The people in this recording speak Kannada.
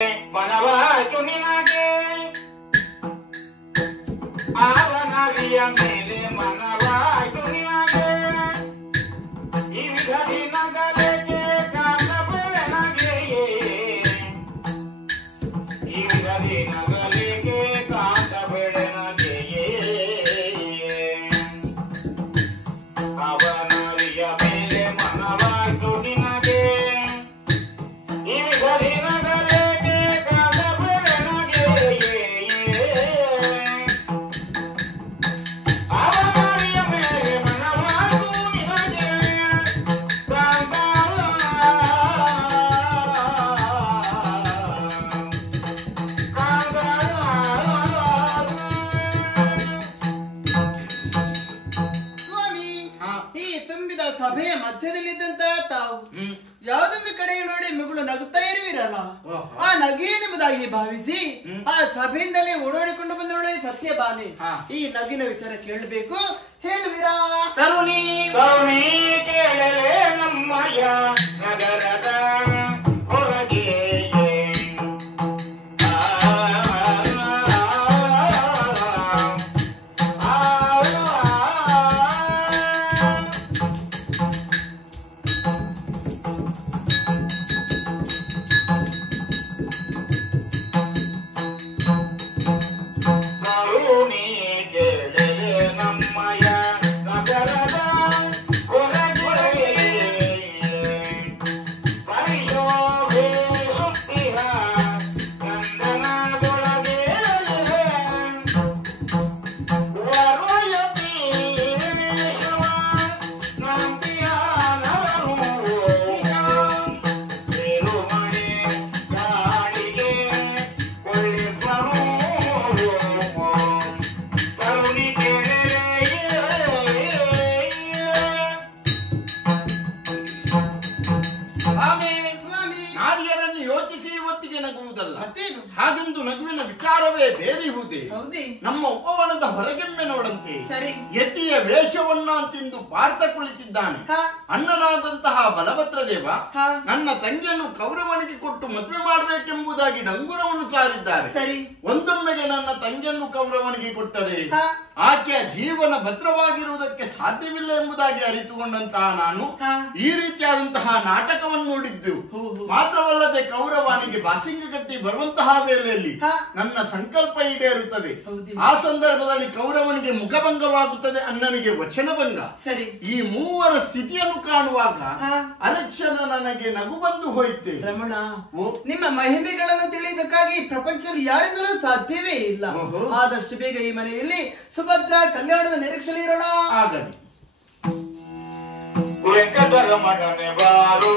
ಮನವಾಯ್ತು ನಿನಗೆ ಅವನರಿಯ ಮೇಲೆ ಮನವಾಯ್ತು ನಿನಗೆ ಈ ವಿಧಿ ನಗಲೆಗೆ ಕಾಲ ಬೆಳನಗೆ ಈ ವಿಧಿ ನಗಲೆಗೆ ಕಾಲ ಬೆಳನಗೆ ಅವನರಿಯ ಮೇಲೆ ಮನವಾಯ್ತು ನಿನಗೆ ಈ ವಿಧಿ ಸಭೆಯ ಮಧ್ಯದಲ್ಲಿದ್ದಂತ ತಾವು ಯಾವುದೊಂದು ಕಡೆಗೆ ನೋಡಿ ಮಗಳು ನಗುತ್ತಾ ಇರುವಿರಲ್ಲ, ಆ ನಗೆಯೆಂಬುದಾಗಿ ಭಾವಿಸಿ ಆ ಸಭೆಯಿಂದಲೇ ಓಡಾಡಿಕೊಂಡು ಬಂದವಳೆ ಸತ್ಯಭಾಮೆ ಈ ನಗಿನ ವಿಚಾರ ಕೇಳಬೇಕು, ಹೇಳುವಿರಾ? ತರುಣಿ ತರುಣಿ ಕೇಳಲೇ ನಮ್ಮಯ್ಯ ನಗರದ ಹೊರಗೆ ಹಾಗೆಂದು ನಗುವಿನ ವಿಚಾರವೇ ಬೇರಿಹುದೇ? ನಮ್ಮ ಉಪವನದ ಹೊರಗೆಮ್ಮೆ ನೋಡಂತೆ ಯತಿಯ ವೇಷವನ್ನ ತಿಂದು ಪಾರ್ಥ ಕುಳಿತಿದ್ದಾನೆ. ಅಣ್ಣನಾದಂತಹ ಬಲಭದ್ರ ದೇವ ನನ್ನ ತಂಗಿಯನ್ನು ಕೌರವನಿಗೆ ಕೊಟ್ಟು ಮದುವೆ ಮಾಡಬೇಕೆಂಬುದಾಗಿ ಡಂಗುರವನ್ನು ಸಾರಿದ್ದಾರೆ. ಒಂದೊಮ್ಮೆಗೆ ನನ್ನ ತಂಗಿಯನ್ನು ಕೌರವನಿಗೆ ಕೊಟ್ಟರೆ ಆಕೆಯ ಜೀವನ ಭದ್ರವಾಗಿರುವುದಕ್ಕೆ ಸಾಧ್ಯವಿಲ್ಲ ಎಂಬುದಾಗಿ ಅರಿತುಕೊಂಡಂತಹ ನಾನು ಈ ರೀತಿಯಾದಂತಹ ನಾಟಕವನ್ನು ನೋಡಿದ್ದು ಮಾತ್ರವಲ್ಲದೆ ಕೌರವನಿಗೆ ಬಾಸಿಂಗ ಕಟ್ಟಿ ಬರುವಂತಹ ವೇಳೆಯಲ್ಲಿ ನನ್ನ ಸಂಕಲ್ಪ ಈಡೇರುತ್ತದೆ. ಆ ಸಂದರ್ಭದಲ್ಲಿ ಕೌರವನಿಗೆ ಮುಖಭಂಗವಾಗುತ್ತದೆ, ಅಣ್ಣನಿಗೆ ವಚನಭಂಗ. ಈ ಮೂವರ ಸ್ಥಿತಿಯನ್ನು ಕಾಣುವಾಗ ಅಲಕ್ಷಣ ನನಗೆ ನಗು ಬಂದು ಹೋಯಿತೆ. ರಮಣ, ನಿಮ್ಮ ಮಹಿಮೆಗಳನ್ನು ತಿಳಿಯುವುದಕ್ಕಾಗಿ ಪ್ರಪಂಚದಲ್ಲಿ ಯಾರಿಂದಲೂ ಸಾಧ್ಯವೇ ಇಲ್ಲ. ಆದಷ್ಟು ಬೇಗ ಈ ಮನೆಯಲ್ಲಿ ಸುಭದ್ರ ಕಲ್ಯಾಣದ ನಿರೀಕ್ಷೆಯಲ್ಲಿ ಇರೋಣ. ಆಗಲಿ ವೆಂಕಟರಮಣನೆ ಬಾರು